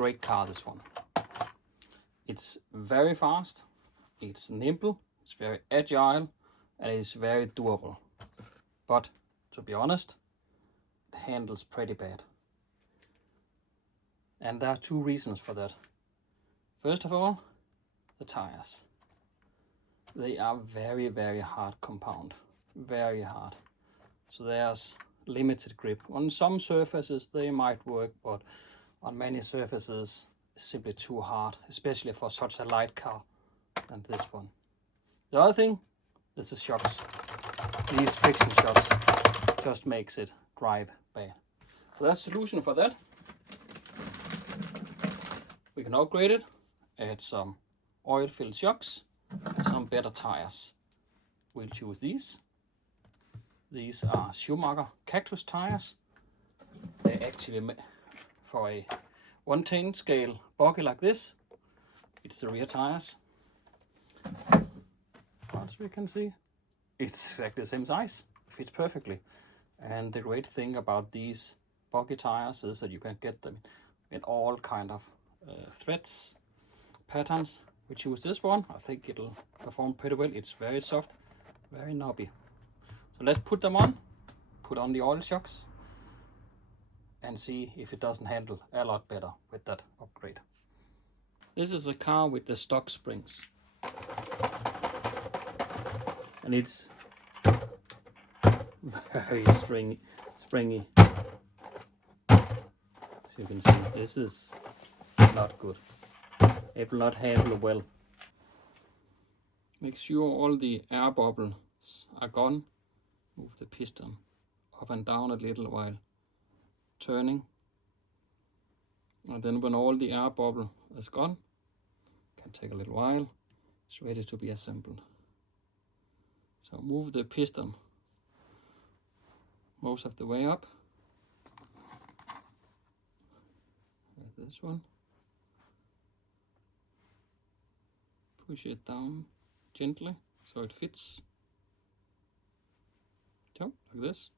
great car, this one. It's very fast, it's nimble, it's very agile, and it's very durable. But to be honest, it handles pretty bad. And there are two reasons for that. First of all, the tires. They are very, very hard compound. Very hard. So there's limited grip. On some surfaces they might work, but on many surfaces it's simply too hard, especially for such a light car and this one. The other thing is the shocks. These friction shocks just makes it drive bad. So that's the solution for that. We can upgrade it, add some oil-filled shocks and some better tires. We'll choose these. These are Schumacher Cactus tires. They're actually made for a 110 scale buggy like this. It's the rear tires. As we can see, it's exactly the same size. It fits perfectly. And the great thing about these buggy tires is that you can get them in all kind of threads, patterns. We choose this one. I think it'll perform pretty well. It's very soft, very knobby. So let's put them on, put on the oil shocks, and see if it doesn't handle a lot better with that upgrade. This is a car with the stock springs. And it's very springy. As you can see, this is not good. It will not handle well. Make sure all the air bubbles are gone. Move the piston up and down a little while turning. And then when all the air bubble is gone, can take a little while, it's ready to be assembled. So move the piston most of the way up. Like this one. Push it down gently so it fits. So, like this.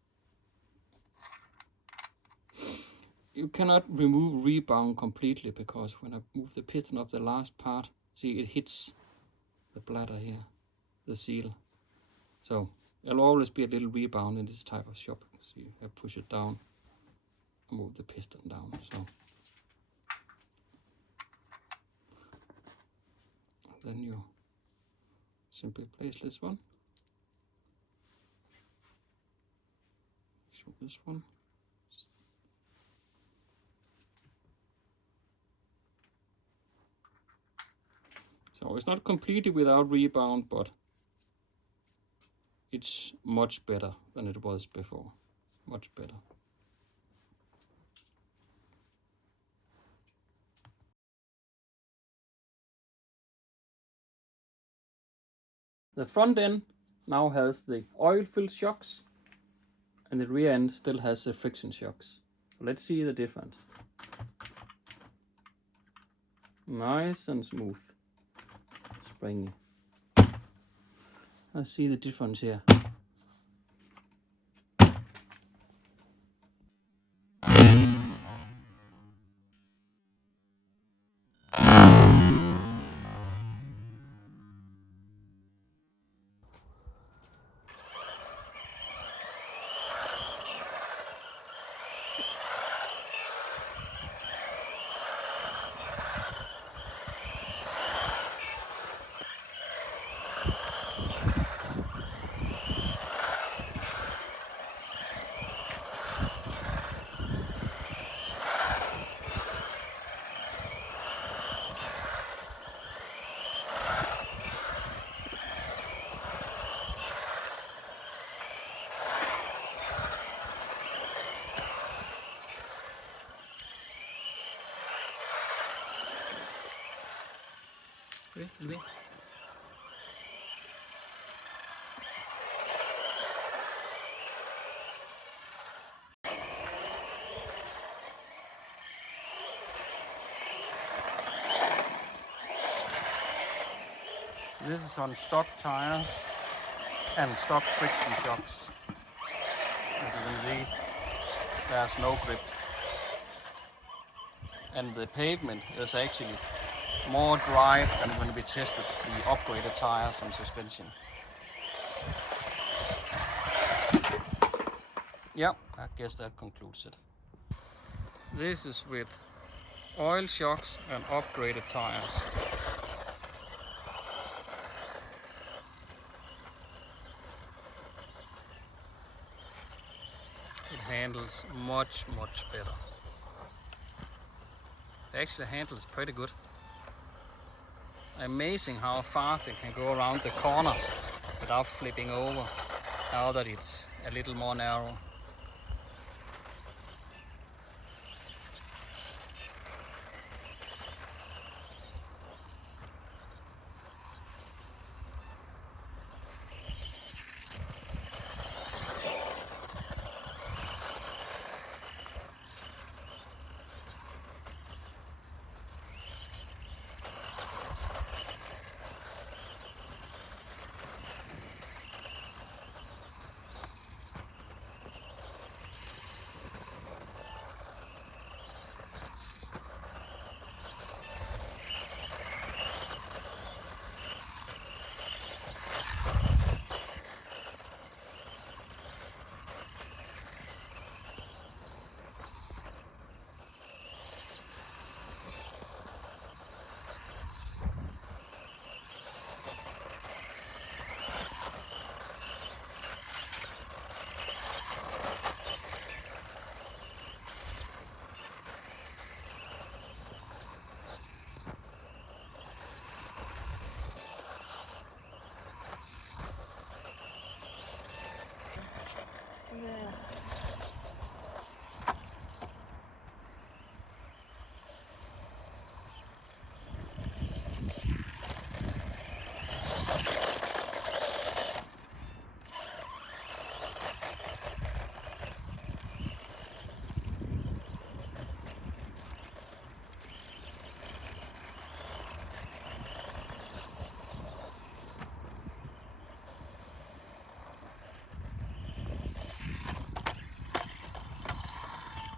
You cannot remove rebound completely because when I move the piston up the last part, see it hits the bladder here, the seal. So there'll always be a little rebound in this type of shop. So you have to push it down and move the piston down. So then you simply place this one. So this one. So it's not completely without rebound, but it's much better than it was before. Much better. The front end now has the oil-filled shocks, and the rear end still has the friction shocks. Let's see the difference. Nice and smooth. Springy. Let's see the difference here. Really? This is on stock tires and stock friction shocks. As you can see, there's no grip. and the pavement is actually more dry than when we tested the upgraded tires and suspension. Yeah, I guess that concludes it. This is with oil shocks and upgraded tires. It handles much better. It actually handles pretty good. Amazing how fast it can go around the corners without flipping over, now that it's a little more narrow.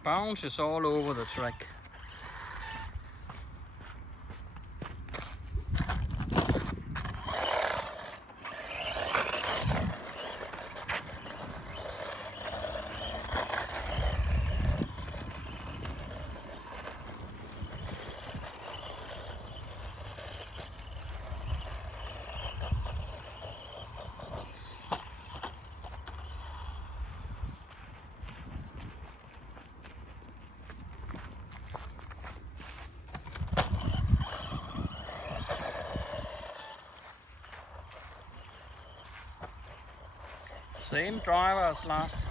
Bounces all over the track. Same driver as last.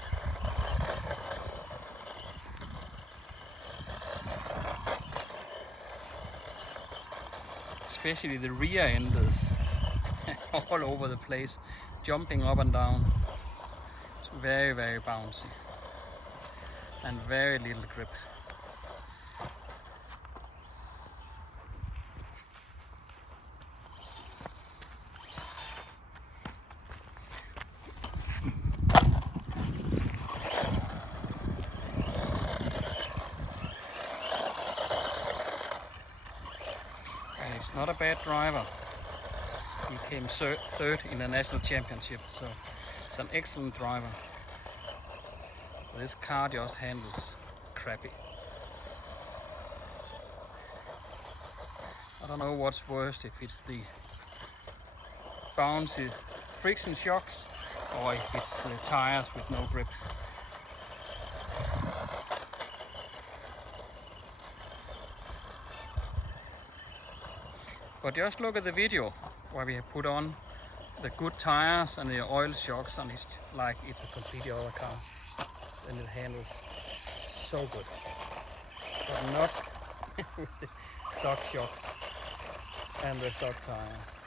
Especially the rear end is all over the place, jumping up and down. It's very bouncy and very little grip. He's not a bad driver. He came third in the national championship, so it's an excellent driver. This car just handles crappy. I don't know what's worst, if it's the bouncy friction shocks or if it's the tires with no grip. But just look at the video where we have put on the good tires and the oil shocks, and it's like it's a completely other car. And it handles so good. But not with the stock shocks and the stock tires.